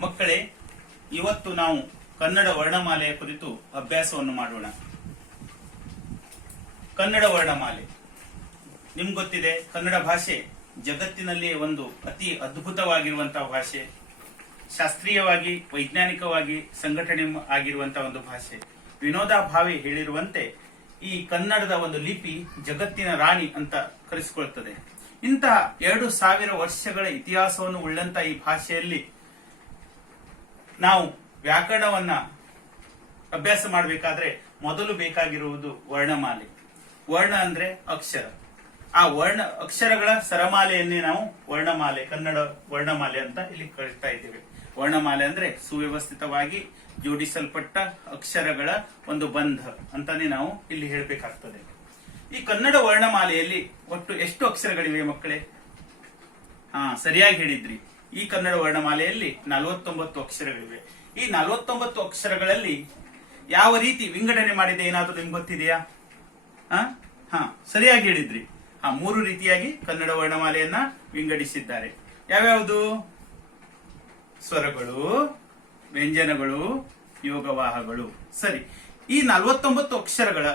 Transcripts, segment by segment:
ಮಕ್ಕಳೇ, ಇವತ್ತು ನಾವು ಕನ್ನಡ ವರ್ಣಮಾಲೆಯ ಕುರಿತು ಅಭ್ಯಾಸವನ್ನು ಮಾಡೋಣ. ಕನ್ನಡ ವರ್ಣಮಾಲೆ. ನಿಮ್ಗೆ ಗೊತ್ತಿದೆ, ಕನ್ನಡ ಭಾಷೆ ಜಗತ್ತಿನಲ್ಲಿ ಒಂದು ಅತಿ ಅದ್ಭುತವಾಗಿರುವಂತಹ ಭಾಷೆ. ಶಾಸ್ತ್ರೀಯವಾಗಿ, ವೈಜ್ಞಾನಿಕವಾಗಿ ಸಂಘಟನೆ ಆಗಿರುವಂತಹ ಒಂದು ಭಾಷೆ. ವಿನೋದ ಭಾವಿ ಹೇಳಿರುವಂತೆ ಈ ಕನ್ನಡದ ಒಂದು ಲಿಪಿ ಜಗತ್ತಿನ ರಾಣಿ ಅಂತ ಕರೆಸಿಕೊಳ್ತದೆ. ಇಂತಹ ಎರಡು ಸಾವಿರ ವರ್ಷಗಳ ಇತಿಹಾಸವನ್ನು ಉಳ್ಳಂತ ಈ ಭಾಷೆಯಲ್ಲಿ ನಾವು ವ್ಯಾಕರಣವನ್ನ ಅಭ್ಯಾಸ ಮಾಡಬೇಕಾದ್ರೆ ಮೊದಲು ಬೇಕಾಗಿರುವುದು ವರ್ಣಮಾಲೆ. ವರ್ಣ ಅಂದ್ರೆ ಅಕ್ಷರ. ಆ ವರ್ಣ, ಅಕ್ಷರಗಳ ಸರಮಾಲೆಯನ್ನೇ ನಾವು ವರ್ಣಮಾಲೆ, ಕನ್ನಡ ವರ್ಣಮಾಲೆ ಅಂತ ಇಲ್ಲಿ ಕರಿತಾ ಇದ್ದೇವೆ. ವರ್ಣಮಾಲೆ ಅಂದ್ರೆ ಸುವ್ಯವಸ್ಥಿತವಾಗಿ ಜೋಡಿಸಲ್ಪಟ್ಟ ಅಕ್ಷರಗಳ ಒಂದು ಬಂಧ ಅಂತಾನೆ ನಾವು ಇಲ್ಲಿ ಹೇಳಬೇಕಾಗ್ತದೆ. ಈ ಕನ್ನಡ ವರ್ಣಮಾಲೆಯಲ್ಲಿ ಒಟ್ಟು ಎಷ್ಟು ಅಕ್ಷರಗಳಿವೆ ಮಕ್ಕಳೇ? ಹಾ, ಸರಿಯಾಗಿ ಹೇಳಿದ್ರಿ. ಈ ಕನ್ನಡ ವರ್ಣಮಾಲೆಯಲ್ಲಿ ನಲವತ್ತೊಂಬತ್ತು ಅಕ್ಷರಗಳಿವೆ. ಈ ನಲವತ್ತೊಂಬತ್ತು ಅಕ್ಷರಗಳಲ್ಲಿ ಯಾವ ರೀತಿ ವಿಂಗಡಣೆ ಮಾಡಿದೆ ಏನಾದರೂ ನಿಮ್ಗೆ ಗೊತ್ತಿದೆಯಾ? ಹಾ, ಸರಿಯಾಗಿ ಹೇಳಿದ್ರಿ. ಆ ಮೂರು ರೀತಿಯಾಗಿ ಕನ್ನಡ ವರ್ಣಮಾಲೆಯನ್ನ ವಿಂಗಡಿಸಿದ್ದಾರೆ. ಯಾವ್ಯಾವುದು? ಸ್ವರಗಳು, ವ್ಯಂಜನಗಳು, ಯೋಗವಾಹಗಳು. ಸರಿ, ಈ ನಲವತ್ತೊಂಬತ್ತು ಅಕ್ಷರಗಳ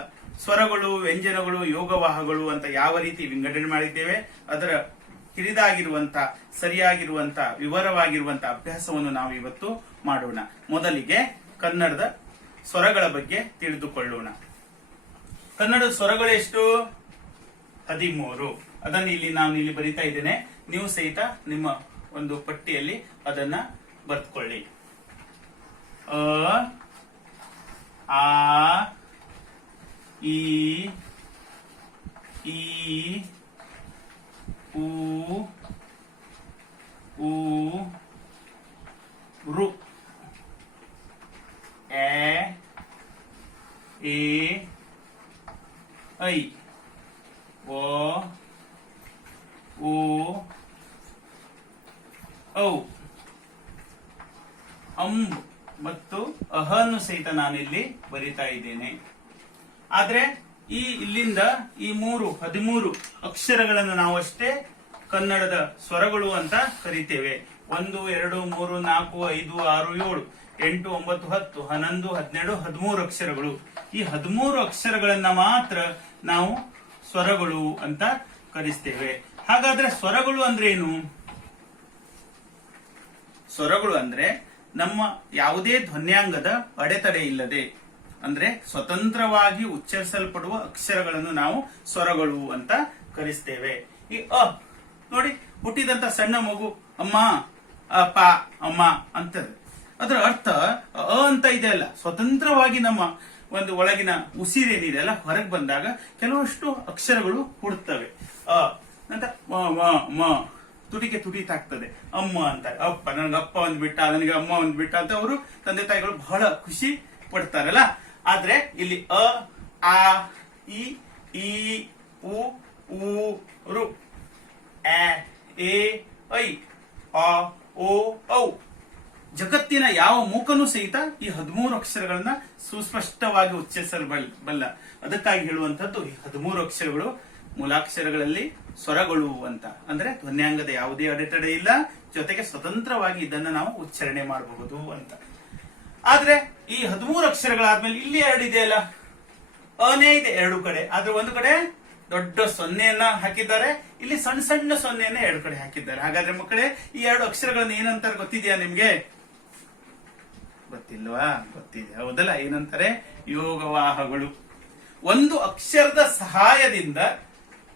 ಸ್ವರಗಳು, ವ್ಯಂಜನಗಳು, ಯೋಗವಾಹಗಳು ಅಂತ ಯಾವ ರೀತಿ ವಿಂಗಡಣೆ ಮಾಡಿದ್ದೇವೆ, ಅದರ ಹಿರಿದಾಗಿರುವಂತ ಸರಿಯಾಗಿರುವಂತ, ವಿವರವಾಗಿರುವಂತ ಅಭ್ಯಾಸವನ್ನು ನಾವು ಇವತ್ತು ಮಾಡೋಣ. ಮೊದಲಿಗೆ ಕನ್ನಡದ ಸ್ವರಗಳ ಬಗ್ಗೆ ತಿಳಿದುಕೊಳ್ಳೋಣ. ಕನ್ನಡದ ಸ್ವರಗಳು ಎಷ್ಟು? ಹದಿಮೂರು. ಅದನ್ನು ಇಲ್ಲಿ ನಾನು ಇಲ್ಲಿ ಬರಿತಾ ಇದ್ದೇನೆ. ನೀವು ಸಹಿತ ನಿಮ್ಮ ಒಂದು ಪಟ್ಟಿಯಲ್ಲಿ ಅದನ್ನ ಬರ್ತ್ಕೊಳ್ಳಿ ಅ, ಆ, ಈ ಈ ಊ ಉ ರು ಎ ಎ ಐ ಓ ಓ ಔ. ಅಂ ಮತ್ತು ಅಹನ್ನು ಸಹಿತ ನಾನಿಲ್ಲಿ ಬರಿತಾ ಇದ್ದೇನೆ. ಆದ್ರೆ ಈ ಇಲ್ಲಿಂದ ಈ ಮೂರು, ಹದಿಮೂರು ಅಕ್ಷರಗಳನ್ನು ನಾವಷ್ಟೇ ಕನ್ನಡದ ಸ್ವರಗಳು ಅಂತ ಕರಿತೇವೆ. ಒಂದು, ಎರಡು, ಮೂರು, ನಾಲ್ಕು, ಐದು, ಆರು, ಏಳು, ಎಂಟು, ಒಂಬತ್ತು, ಹತ್ತು, ಹನ್ನೊಂದು, ಹದಿನೆರಡು, ಹದಿಮೂರು ಅಕ್ಷರಗಳು. ಈ ಹದಿಮೂರು ಅಕ್ಷರಗಳನ್ನ ಮಾತ್ರ ನಾವು ಸ್ವರಗಳು ಅಂತ ಕರೆಸ್ತೇವೆ. ಹಾಗಾದ್ರೆ ಸ್ವರಗಳು ಅಂದ್ರೆ ಏನು? ಸ್ವರಗಳು ಅಂದ್ರೆ ನಮ್ಮ ಯಾವುದೇ ಧ್ವನ್ಯಾಂಗದ ಅಡೆತಡೆ ಇಲ್ಲದೆ ಅಂದ್ರೆ ಸ್ವತಂತ್ರವಾಗಿ ಉಚ್ಚರಿಸಲ್ಪಡುವ ಅಕ್ಷರಗಳನ್ನು ನಾವು ಸ್ವರಗಳು ಅಂತ ಕರೆಸ್ತೇವೆ. ಈ ಅ, ನೋಡಿ, ಹುಟ್ಟಿದಂತ ಸಣ್ಣ ಮಗು, ಅಮ್ಮ ಅಪ್ಪ ಅಮ್ಮ ಅಂತ ಅದರ ಅರ್ಥ ಅ ಅಂತ ಇದೆ ಅಲ್ಲ. ಸ್ವತಂತ್ರವಾಗಿ ನಮ್ಮ ಒಂದು ಒಳಗಿನ ಉಸಿರೇನಿದೆ ಅಲ್ಲ, ಹೊರಗೆ ಬಂದಾಗ ಕೆಲವಷ್ಟು ಅಕ್ಷರಗಳು ಹುಡುತ್ತವೆ ಅ ಅಂತ ಮ ತುಟಿಗೆ ತುಟಿ ತಾಕ್ತದೆ ಅಮ್ಮ ಅಂತ. ಅಪ್ಪ ನನಗೆ ಅಪ್ಪ ಒಂದ್ ಬಿಟ್ಟ, ನನಗೆ ಅಮ್ಮ ಒಂದ್ ಬಿಟ್ಟ ಅಂತ ಅವರು ತಂದೆ ತಾಯಿಗಳು ಬಹಳ ಖುಷಿ ಪಡ್ತಾರಲ್ಲ. ಆದ್ರೆ ಇಲ್ಲಿ ಅ, ಆ, ಇ, ಈ, ಉ ಉ, ರು. ಎ ಐ, ಅ, ಓ, ಔ. ಜಗತ್ತಿನ ಯಾವ ಮೂಕನೂ ಸಹಿತ ಈ ಹದಿಮೂರು ಅಕ್ಷರಗಳನ್ನ ಸುಸ್ಪಷ್ಟವಾಗಿ ಉಚ್ಚರಿಸಲು ಬಲ್ಲ. ಅದಕ್ಕಾಗಿ ಹೇಳುವಂತದ್ದು ಈ ಹದಿಮೂರು ಅಕ್ಷರಗಳು ಮೂಲಾಕ್ಷರಗಳಲ್ಲಿ ಸ್ವರಗಳು ಅಂತ ಅಂದ್ರೆ ಧ್ವನ್ಯಾಂಗದ ಯಾವುದೇ ಅಡೆತಡೆ ಇಲ್ಲ, ಜೊತೆಗೆ ಸ್ವತಂತ್ರವಾಗಿ ಇದನ್ನ ನಾವು ಉಚ್ಚಾರಣೆ ಮಾಡಬಹುದು ಅಂತ. ಆದ್ರೆ ಈ ಹದಿಮೂರು ಅಕ್ಷರಗಳಾದ್ಮೇಲೆ ಇಲ್ಲಿ ಎರಡು ಇದೆಯಲ್ಲ? ಅನೇ ಇದೆ ಎರಡು ಕಡೆ. ಆದ್ರೆ ಒಂದು ಕಡೆ ದೊಡ್ಡ ಸೊನ್ನೆಯನ್ನ ಹಾಕಿದ್ದಾರೆ. ಇಲ್ಲಿ ಸಣ್ಣ ಸಣ್ಣ ಸೊನ್ನೆಯನ್ನ ಎರಡು ಕಡೆ ಹಾಕಿದ್ದಾರೆ. ಹಾಗಾದ್ರೆ ಮಕ್ಕಳೇ, ಈ ಎರಡು ಅಕ್ಷರಗಳನ್ನ ಏನಂತಾರೆ ಗೊತ್ತಿದೆಯಾ ನಿಮ್ಗೆ? ಗೊತ್ತಿಲ್ವಾ? ಗೊತ್ತಿದೆ. ಹೌದಲ್ಲ? ಏನಂತಾರೆ? ಯೋಗವಾಹಗಳು. ಒಂದು ಅಕ್ಷರದ ಸಹಾಯದಿಂದ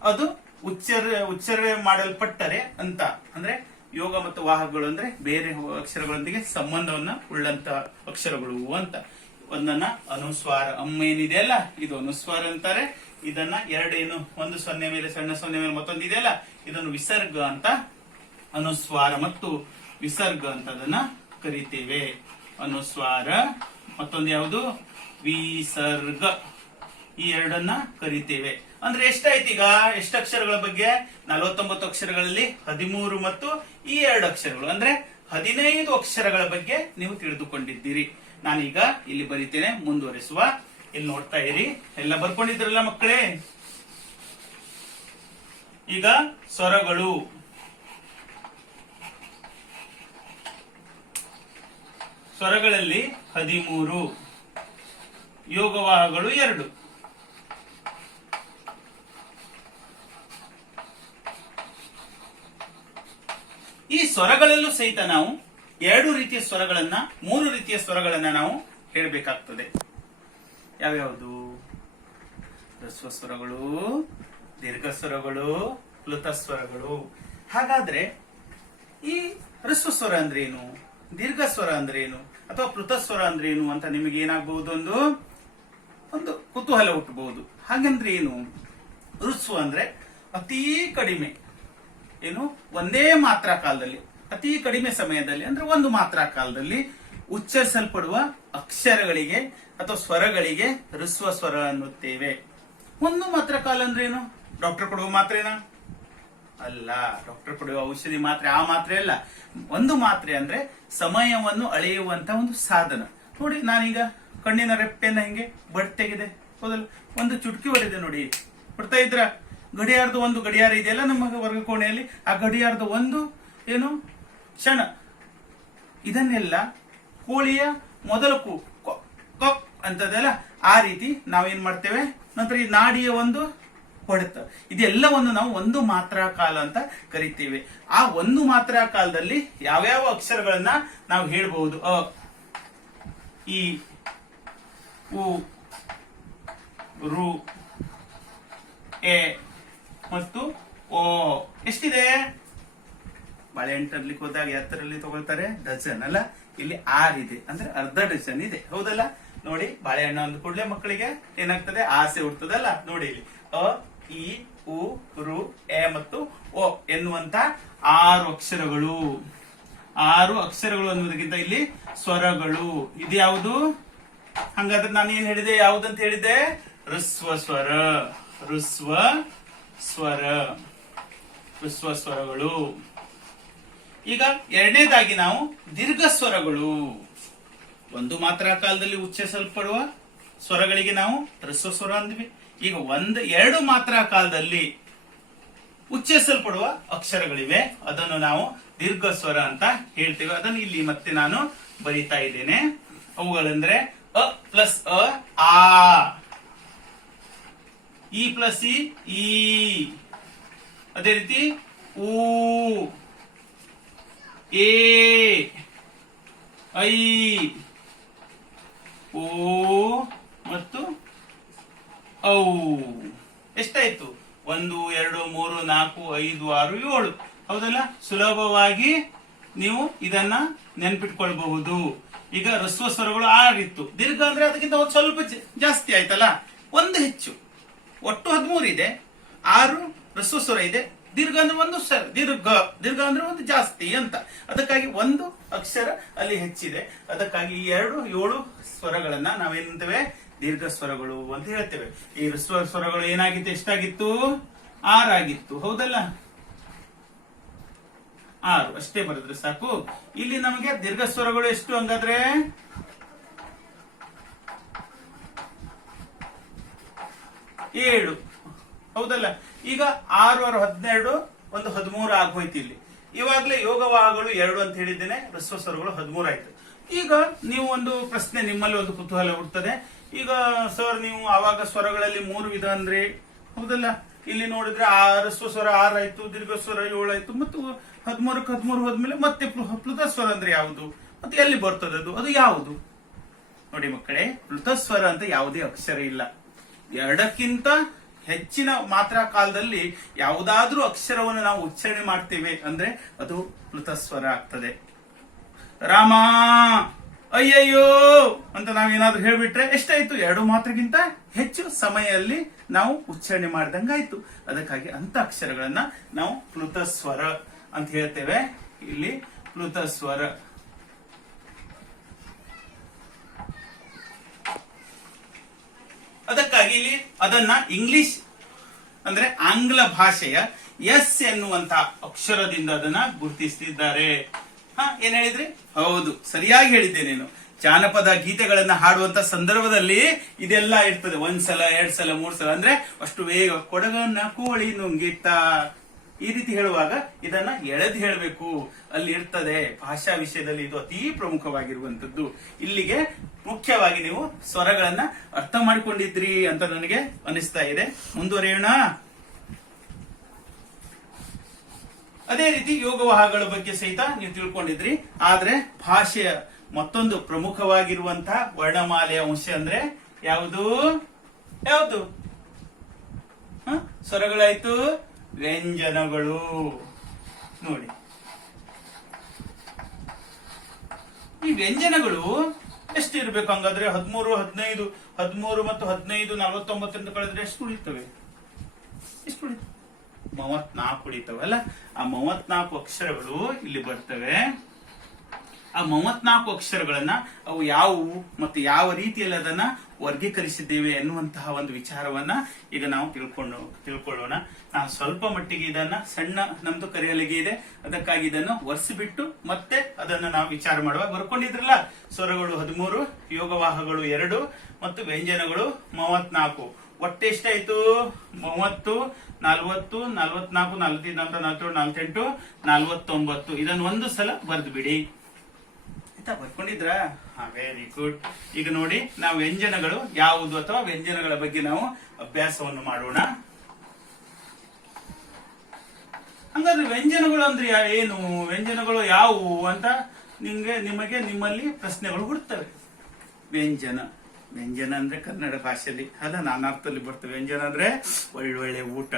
ಅದು ಉಚ್ಚರ ಉಚ್ಚರಣೆ ಮಾಡಲ್ಪಟ್ಟರೆ ಅಂತ. ಅಂದ್ರೆ ಯೋಗ ಮತ್ತು ವಾಹಕಗಳು ಅಂದ್ರೆ ಬೇರೆ ಅಕ್ಷರಗಳೊಂದಿಗೆ ಸಂಬಂಧವನ್ನ ಉಳ್ಳಂತ ಅಕ್ಷರಗಳು ಅಂತ. ಒಂದನ್ನ ಅನುಸ್ವಾರ ಅಮ್ಮ ಏನಿದೆ ಅಲ್ಲ? ಇದು ಅನುಸ್ವಾರ ಅಂತಾರೆ. ಇದನ್ನ ಎರಡೇನು ಒಂದು ಸೊನ್ನೆ ಮೇಲೆ ಸಣ್ಣ ಸೊನ್ನೆ ಮೇಲೆ ಮತ್ತೊಂದು ಇದೆಯಲ್ಲ ಇದನ್ನು ವಿಸರ್ಗ ಅಂತ ಅನುಸ್ವಾರ ಮತ್ತು ವಿಸರ್ಗ ಅಂತ ಅದನ್ನ ಕರಿತೇವೆ. ಅನುಸ್ವಾರ, ಮತ್ತೊಂದು ಯಾವುದು? ವಿಸರ್ಗ. ಈ ಎರಡನ್ನ ಕರಿತೇವೆ. ಅಂದ್ರೆ ಎಷ್ಟಾಯ್ತು ಈಗ? ಎಷ್ಟು ಅಕ್ಷರಗಳ ಬಗ್ಗೆ? ನಲವತ್ತೊಂಬತ್ತು ಅಕ್ಷರಗಳಲ್ಲಿ ಹದಿಮೂರು ಮತ್ತು ಈ ಎರಡು ಅಕ್ಷರಗಳು. ಅಂದ್ರೆ ಹದಿನೈದು ಅಕ್ಷರಗಳ ಬಗ್ಗೆ ನೀವು ತಿಳಿದುಕೊಂಡಿದ್ದೀರಿ. ನಾನೀಗ ಇಲ್ಲಿ ಬರೀತೇನೆ, ಮುಂದುವರಿಸುವ. ಇಲ್ಲಿ ನೋಡ್ತಾ ಇರಿ. ಎಲ್ಲ ಬರ್ಕೊಂಡಿದ್ರಲ್ಲ ಮಕ್ಕಳೇ? ಈಗ ಸ್ವರಗಳು. ಸ್ವರಗಳಲ್ಲಿ ಹದಿಮೂರು, ಯೋಗವಾಹಗಳು ಎರಡು. ಈ ಸ್ವರಗಳಲ್ಲೂ ಸಹಿತ ನಾವು ಎರಡು ರೀತಿಯ ಸ್ವರಗಳನ್ನ, ಮೂರು ರೀತಿಯ ಸ್ವರಗಳನ್ನ ನಾವು ಹೇಳಬೇಕಾಗ್ತದೆ. ಯಾವ್ಯಾವುದು? ಹ್ರಸ್ವ ಸ್ವರಗಳು, ದೀರ್ಘ ಸ್ವರಗಳು, ಪ್ಲುತ ಸ್ವರಗಳು. ಹಾಗಾದ್ರೆ ಈ ಹ್ರಸ್ವ ಸ್ವರ ಅಂದ್ರೆ ಏನು ದೀರ್ಘ ಸ್ವರ ಅಂದ್ರೆ ಏನು ಅಥವಾ ಪ್ಲುತ ಸ್ವರ ಅಂದ್ರೆ ಏನು ಅಂತ ನಿಮಗೆ ಏನಾಗಬಹುದು ಒಂದು? ಒಂದು ಕುತೂಹಲ ಹುಟ್ಟಬಹುದು. ಹಾಗಂದ್ರೆ ಏನು ಹೃಸ್ವ ಅಂದ್ರೆ ಅತೀ ಕಡಿಮೆ. ಏನು? ಒಂದೇ ಮಾತ್ರ ಕಾಲದಲ್ಲಿ, ಅತಿ ಕಡಿಮೆ ಸಮಯದಲ್ಲಿ, ಅಂದ್ರೆ ಒಂದು ಮಾತ್ರ ಕಾಲದಲ್ಲಿ ಉಚ್ಚರಿಸಲ್ಪಡುವ ಅಕ್ಷರಗಳಿಗೆ ಅಥವಾ ಸ್ವರಗಳಿಗೆ ಹೃಸ್ವ ಸ್ವರ ಅನ್ನುತ್ತೇವೆ. ಒಂದು ಮಾತ್ರ ಕಾಲ ಅಂದ್ರೆ ಏನು? ಡಾಕ್ಟರ್ ಕೊಡುವ ಮಾತ್ರೇನಾ? ಅಲ್ಲ, ಡಾಕ್ಟರ್ ಕೊಡುವ ಔಷಧಿ ಮಾತ್ರೆ, ಆ ಮಾತ್ರೆ ಅಲ್ಲ. ಒಂದು ಮಾತ್ರೆ ಅಂದ್ರೆ ಸಮಯವನ್ನು ಅಳೆಯುವಂತ ಒಂದು ಸಾಧನ. ನೋಡಿ, ನಾನೀಗ ಕಣ್ಣಿನ ರೆಪ್ಪೆನ ಹಿಂಗೆ ಬಡ್ ತೆಗೆದೆ ಹೌದಲ್ಲ ಒಂದು ಚುಟ್ಕಿ ಹೊಡೆದೆ ನೋಡಿ. ಬಿಡ್ತಾ ಇದ್ರ ಗಡಿಯಾರದ ಒಂದು ಗಡಿಯಾರ ಇದೆಯಲ್ಲ ನಮ್ಮ ವರ್ಗಕೋಣೆಯಲ್ಲಿ? ಆ ಗಡಿಯಾರದ ಒಂದು ಏನು? ಕ್ಷಣ. ಇದನ್ನೆಲ್ಲ ಕೋಳಿಯ ಮೊದಲು ಕು ಅಂತದಲ್ಲ? ಆ ರೀತಿ ನಾವೇನ್ ಮಾಡ್ತೇವೆ? ನಂತರ ಈ ನಾಡಿಯ ಒಂದು ಹೊಡೆತ. ಇದೆಲ್ಲವನ್ನು ನಾವು ಒಂದು ಮಾತ್ರ ಕಾಲ ಅಂತ ಕರಿತೇವೆ. ಆ ಒಂದು ಮಾತ್ರ ಕಾಲದಲ್ಲಿ ಯಾವ್ಯಾವ ಅಕ್ಷರಗಳನ್ನ ನಾವು ಹೇಳಬಹುದು? ಅ ಈ ಉ, ರು, ಎ ಮತ್ತು, ಓ, ಎಷ್ಟಿದೆ? ಬಾಳೆಹಣ್ಣು ಹೋದಾಗ ಎತ್ತರಲ್ಲಿ ತಗೊಳ್ತಾರೆ ಡಜನ್ ಅಲ್ಲ? ಇಲ್ಲಿ ಆರ್ ಇದೆ. ಅಂದ್ರೆ ಅರ್ಧ ಡಜನ್ ಇದೆ. ಹೌದಲ್ಲ? ನೋಡಿ ಬಾಳೆಹಣ್ಣು ಅಂದ ಕೂಡಲೇ ಮಕ್ಕಳಿಗೆ ಏನಾಗ್ತದೆ? ಆಸೆ ಹುಡ್ತದಲ್ಲ ನೋಡಿ ಇಲ್ಲಿ. ಅ, ಇ, ಉ, ರು, ಎ ಮತ್ತು ಓ ಎನ್ನುವಂತ ಆರು ಅಕ್ಷರಗಳು. ಆರು ಅಕ್ಷರಗಳು ಅನ್ನೋದಕ್ಕಿಂತ ಇಲ್ಲಿ ಸ್ವರಗಳು. ಇದು ಯಾವುದು? ಹಂಗಾದ್ರೆ ನಾನು ಏನ್ ಹೇಳಿದೆ? ಯಾವುದಂತ ಹೇಳಿದೆ ಋಸ್ವ ಸ್ವರ. ಹೃಸ್ವ ಸ್ವರ ಹೃಸ್ವ ಸ್ವರಗಳು. ಈಗ ಎರಡನೇದಾಗಿ ನಾವು ದೀರ್ಘ ಸ್ವರಗಳು. ಒಂದು ಮಾತ್ರ ಕಾಲದಲ್ಲಿ ಉಚ್ಚರಿಸಲ್ಪಡುವ ಸ್ವರಗಳಿಗೆ ನಾವು ಹ್ರಸ್ವ ಸ್ವರ ಅಂದ್ವಿ. ಈಗ ಒಂದು, ಎರಡು ಮಾತ್ರ ಕಾಲದಲ್ಲಿ ಉಚ್ಚರಿಸಲ್ಪಡುವ ಅಕ್ಷರಗಳಿವೆ. ಅದನ್ನು ನಾವು ದೀರ್ಘ ಸ್ವರ ಅಂತ ಹೇಳ್ತೇವೆ. ಅದನ್ನು ಇಲ್ಲಿ ಮತ್ತೆ ನಾನು ಬರಿತಾ ಇದ್ದೇನೆ. ಅವುಗಳಂದ್ರೆ ಅ ಪ್ಲಸ್ ಅ ಆ. ಇ ಪ್ಲಸ್ ಇ ಈ ಅದೇ ರೀತಿ ಊ. ಎ. ಐ. ಓ ಮತ್ತು ಔ. ಎಷ್ಟಾಯ್ತು? ಒಂದು, ಎರಡು, ಮೂರು, ನಾಲ್ಕು, ಐದು, ಆರು, ಏಳು. ಹೌದಲ್ಲ? ಸುಲಭವಾಗಿ ನೀವು ಇದನ್ನ ನೆನ್ಪಿಟ್ಕೊಳ್ಬಹುದು. ಈಗ ರಸ್ವ ಸ್ವರಗಳು ಆರಿತ್ತು. ದೀರ್ಘ ಅಂದ್ರೆ ಅದಕ್ಕಿಂತ ಒಂದು ಸ್ವಲ್ಪ ಜಾಸ್ತಿ ಆಯ್ತಲ್ಲ? ಒಂದು ಹೆಚ್ಚು. ಒಟ್ಟು ಹದಿಮೂರು ಇದೆ. ಆರು ಋಸ್ವ ಸ್ವರ ಇದೆ. ದೀರ್ಘ ಅಂದ್ರೆ ಒಂದು ದೀರ್ಘ ದೀರ್ಘ ಅಂದ್ರೆ ಒಂದು ಜಾಸ್ತಿ ಅಂತ. ಅದಕ್ಕಾಗಿ ಒಂದು ಅಕ್ಷರ ಅಲ್ಲಿ ಹೆಚ್ಚಿದೆ. ಅದಕ್ಕಾಗಿ ಈ ಎರಡು, ಏಳು ಸ್ವರಗಳನ್ನ ನಾವೇನಂತೇವೆ ದೀರ್ಘ ಸ್ವರಗಳು ಅಂತ ಹೇಳ್ತೇವೆ. ಈ ಹ್ರಸ್ವ ಸ್ವರಗಳು ಏನಾಗಿತ್ತು, ಎಷ್ಟಾಗಿತ್ತು? ಆರಾಗಿತ್ತು. ಹೌದಲ್ಲ? ಆರು. ಅಷ್ಟೇ ಬರೆದ್ರೆ ಸಾಕು. ಇಲ್ಲಿ ನಮಗೆ ದೀರ್ಘ ಸ್ವರಗಳು ಎಷ್ಟು ಹಂಗಾದ್ರೆ? ಏಳು. ಹೌದಲ್ಲ? ಈಗ ಆರು ಆರು ಹದಿನೆರಡು, ಒಂದು ಹದಿಮೂರು ಆಗೋಯ್ತು ಇಲ್ಲಿ. ಇವಾಗಲೇ ಯೋಗವಾಹಗಳು ಎರಡು ಅಂತ ಹೇಳಿದ್ದೇನೆ ಹ್ರಸ್ವ ಸ್ವರಗಳು ಹದಿಮೂರು ಆಯ್ತು. ಈಗ ನೀವು ಒಂದು ಪ್ರಶ್ನೆ ನಿಮ್ಮಲ್ಲಿ ಒಂದು ಕುತೂಹಲ ಹುಡ್ತದೆ ಈಗ ಸರ್ ನೀವು ಆವಾಗ ಸ್ವರಗಳಲ್ಲಿ ಮೂರು ವಿಧ ಅಂದ್ರೆ ಹೌದಲ್ಲ? ಇಲ್ಲಿ ನೋಡಿದ್ರೆ ಆ ಸ್ವರ ಆರ್ ಆಯ್ತು ದೀರ್ಘ ಸ್ವರ ಏಳು ಆಯ್ತು, ಮತ್ತು ಹದಿಮೂರಕ್ಕೆ ಹದಿಮೂರು ಹೋದ್ಮೇಲೆ ಮತ್ತೆ ಪ್ಲು- ಪ್ಲುತ ಸ್ವರ ಅಂದ್ರೆ ಯಾವುದು? ಮತ್ತೆ ಎಲ್ಲಿ ಬರ್ತದೆ ಅದು? ಅದು ಯಾವುದು? ನೋಡಿ ಮಕ್ಕಳೇ, ಪ್ಲುತಸ್ವರ ಅಂತ ಯಾವುದೇ ಅಕ್ಷರ ಇಲ್ಲ. ಎರಡಕ್ಕಿಂತ ಹೆಚ್ಚಿನ ಮಾತ್ರ ಕಾಲದಲ್ಲಿ ಯಾವುದಾದ್ರೂ ಅಕ್ಷರವನ್ನು ನಾವು ಉಚ್ಚಾರಣೆ ಮಾಡ್ತೇವೆ ಅಂದ್ರೆ ಅದು ಪ್ಲುತಸ್ವರ ಆಗ್ತದೆ. ರಾಮ, ಅಯ್ಯಯ್ಯೋ ಅಂತ ನಾವೇನಾದ್ರೂ ಹೇಳ್ಬಿಟ್ರೆ ಎಷ್ಟಾಯ್ತು? ಎರಡು ಮಾತ್ರಗಿಂತ ಹೆಚ್ಚು ಸಮಯದಲ್ಲಿ ನಾವು ಉಚ್ಚಾರಣೆ ಮಾಡಿದಂಗಾಯ್ತು. ಅದಕ್ಕಾಗಿ ಅಂತ ಅಕ್ಷರಗಳನ್ನ ನಾವು ಪ್ಲುತಸ್ವರ ಅಂತ ಹೇಳ್ತೇವೆ. ಇಲ್ಲಿ ಪ್ಲುತಸ್ವರ ಅದಕ್ಕಾಗಿ ಇಲ್ಲಿ ಅದನ್ನ ಇಂಗ್ಲಿಷ್ ಅಂದ್ರೆ ಆಂಗ್ಲ ಭಾಷೆಯ ಎಸ್ ಎನ್ನುವಂತ ಅಕ್ಷರದಿಂದ ಅದನ್ನ ಗುರುತಿಸ್ತಿದ್ದಾರೆ. ಹ, ಏನ್ ಹೇಳಿದ್ರಿ? ಹೌದು, ಸರಿಯಾಗಿ ಹೇಳಿದ್ದೆ ನೀನು. ಜಾನಪದ ಗೀತೆಗಳನ್ನ ಹಾಡುವಂತ ಸಂದರ್ಭದಲ್ಲಿ ಇದೆಲ್ಲ ಇರ್ತದೆ. ಒಂದ್ಸಲ, ಎರಡ್ ಸಲ, ಮೂರ್ ಸಲ, ಅಂದ್ರೆ ಅಷ್ಟು ವೇಗ ಕೊಡಗನ್ನ ಕೋಳಿ ನುಂಗಿತ್ತ. ಈ ರೀತಿ ಹೇಳುವಾಗ ಇದನ್ನ ಎಳೆದು ಹೇಳಬೇಕು. ಅಲ್ಲಿ ಇರ್ತದೆ ಭಾಷಾ ವಿಷಯದಲ್ಲಿ ಇದು ಅತಿ ಪ್ರಮುಖವಾಗಿರುವಂತದ್ದು ಇಲ್ಲಿಗೆ ಮುಖ್ಯವಾಗಿ ನೀವು ಸ್ವರಗಳನ್ನ ಅರ್ಥ ಮಾಡಿಕೊಂಡಿದ್ರಿ ಅಂತ ನನಗೆ ಅನಿಸ್ತಾ ಇದೆ. ಮುಂದುವರಿಯೋಣ. ಅದೇ ರೀತಿ ಯೋಗವಾಹಗಳ ಬಗ್ಗೆ ಸಹಿತ ನೀವು ತಿಳ್ಕೊಂಡಿದ್ರಿ ಆದ್ರೆ ಭಾಷೆಯ ಮತ್ತೊಂದು ಪ್ರಮುಖವಾಗಿರುವಂತಹ ವರ್ಣಮಾಲೆಯ ಅಂಶ ಅಂದ್ರೆ ಯಾವುದು? ಯಾವುದು? ಸ್ವರಗಳಾಯ್ತು? ವ್ಯಂಜನಗಳು. ನೋಡಿ. ಈ ವ್ಯಂಜನಗಳು ಎಷ್ಟು ಇರಬೇಕು ಹಂಗಾದ್ರೆ? ಹದಿಮೂರು, ಹದಿನೈದು, ಹದಿಮೂರು ಮತ್ತು ಹದಿನೈದು, ನಲವತ್ತೊಂಬತ್ತರಿಂದ ಕಳೆದ್ರೆ ಎಷ್ಟು ಉಳಿತವೆ? ಎಷ್ಟು ಉಳಿತವೆ? ಮೂವತ್ನಾಲ್ಕು ಉಳಿತವೆ, ಅಲ್ಲ? ಆ ಮೂವತ್ನಾಲ್ಕು ಅಕ್ಷರಗಳು ಇಲ್ಲಿ ಬರ್ತವೆ. ಆ ಮೂವತ್ನಾಲ್ಕು ಅಕ್ಷರಗಳನ್ನ ಅವು ಯಾವುವು ಮತ್ತು ಯಾವ ರೀತಿಯಲ್ಲಿ ಅದನ್ನ ವರ್ಗೀಕರಿಸಿದ್ದೇವೆ ಎನ್ನುವಂತಹ ಒಂದು ವಿಚಾರವನ್ನ ಈಗ ನಾವು ತಿಳ್ಕೊಂಡು ತಿಳ್ಕೊಳ್ಳೋಣ. ನಾನು ಸ್ವಲ್ಪ ಮಟ್ಟಿಗೆ ಇದನ್ನ ಸಣ್ಣ ನಮ್ದು ಕರೆಯಲಿಗೆ ಇದೆ. ಅದಕ್ಕಾಗಿ ಇದನ್ನು ಒರೆಸಿಬಿಟ್ಟು ಮತ್ತೆ ಅದನ್ನ ನಾವು ವಿಚಾರ ಮಾಡುವಾಗ ಬರ್ಕೊಂಡಿದ್ರಲ್ಲ? ಸ್ವರಗಳು ಹದಿಮೂರು ಯೋಗವಾಹಗಳು ಎರಡು ಮತ್ತು ವ್ಯಂಜನಗಳು ಮೂವತ್ನಾಲ್ಕು. ಒಟ್ಟು ಎಷ್ಟಾಯ್ತು? ಮೂವತ್ತು, ನಲ್ವತ್ತು, ನಲ್ವತ್ನಾಲ್ಕು, ನಲ್ವತ್ತೈದು, ನಲ್ವತ್ತೇಳು, ನಲ್ವತ್ತೆಂಟು, ನಲ್ವತ್ತೊಂಬತ್ತು. ಇದನ್ನು ಒಂದು ಸಲ ಬರೆದು ಬಿಡಿ. ಆಯ್ತಾ ಬರ್ಕೊಂಡಿದ್ರಾ ವೆರಿ ಗುಡ್ ಈಗ ನೋಡಿ, ನಾವು ವ್ಯಂಜನಗಳು ಯಾವುದು ಅಥವಾ ವ್ಯಂಜನಗಳ ಬಗ್ಗೆ ನಾವು ಅಭ್ಯಾಸವನ್ನು ಮಾಡೋಣ. ಹಂಗಾದ್ರೆ ವ್ಯಂಜನಗಳು ಅಂದ್ರೆ ಏನು? ವ್ಯಂಜನಗಳು ಯಾವುವು ಅಂತ ನಿಮ್ಗೆ ನಿಮಗೆ, ನಿಮ್ಮಲ್ಲಿ ಪ್ರಶ್ನೆಗಳು ಹುಡ್ತವೆ. ವ್ಯಂಜನ. ವ್ಯಂಜನ ಅಂದ್ರೆ ಕನ್ನಡ ಭಾಷೆಯಲ್ಲಿ. ಅಲ್ಲ ನಾನಾರ್ಥದಲ್ಲಿ ಬರ್ತವೆ ವ್ಯಂಜನ ಅಂದ್ರೆ ಒಳ್ಳೊಳ್ಳೆ ಊಟ.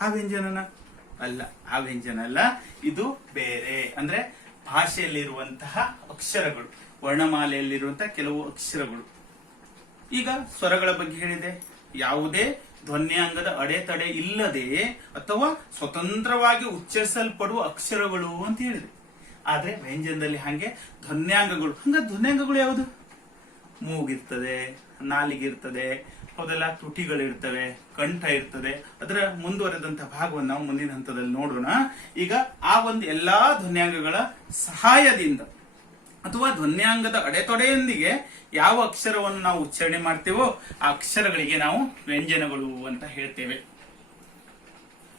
ಆ ವ್ಯಂಜನನ? ಅಲ್ಲ, ಆ ವ್ಯಂಜನ ಅಲ್ಲ. ಇದು ಬೇರೆ. ಅಂದ್ರೆ ಭಾಷೆಯಲ್ಲಿರುವಂತಹ ಅಕ್ಷರಗಳು, ವರ್ಣಮಾಲೆಯಲ್ಲಿರುವಂತಹ ಕೆಲವು ಅಕ್ಷರಗಳು. ಈಗ ಸ್ವರಗಳ ಬಗ್ಗೆ ಹೇಳಿದೆ. ಯಾವುದೇ ಧ್ವನ್ಯಾಂಗದ ಅಡೆತಡೆ ಇಲ್ಲದೆ ಅಥವಾ ಸ್ವತಂತ್ರವಾಗಿ ಉಚ್ಚರಿಸಲ್ಪಡುವ ಅಕ್ಷರಗಳು ಅಂತ ಹೇಳಿದೆ. ಆದ್ರೆ ವ್ಯಂಜನದಲ್ಲಿ ಹಾಗೆ ಧ್ವನ್ಯಾಂಗಗಳು, ಹಂಗ ಧ್ವನ್ಯಾಂಗಗಳು ಯಾವುದು? ಮೂಗಿರ್ತದೆ ನಾಲಿಗಿರ್ತದೆ ಹೌದಲ್ಲ? ತುಟಿಗಳಿರ್ತವೆ, ಕಂಠ ಇರ್ತದೆ. ಅದರ ಮುಂದುವರೆದಂತಹ ಭಾಗವನ್ನು ನಾವು ಮುಂದಿನ ಹಂತದಲ್ಲಿ ನೋಡೋಣ. ಈಗ ಆ ಒಂದು ಎಲ್ಲಾ ಧ್ವನ್ಯಾಂಗಗಳ ಸಹಾಯದಿಂದ ಅಥವಾ ಧ್ವನ್ಯಾಂಗದ ಅಡೆತೊಡೆಯೊಂದಿಗೆ ಯಾವ ಅಕ್ಷರವನ್ನು ನಾವು ಉಚ್ಚಾರಣೆ ಮಾಡ್ತೇವೋ ಆ ಅಕ್ಷರಗಳಿಗೆ ನಾವು ವ್ಯಂಜನಗಳು ಅಂತ ಹೇಳ್ತೇವೆ.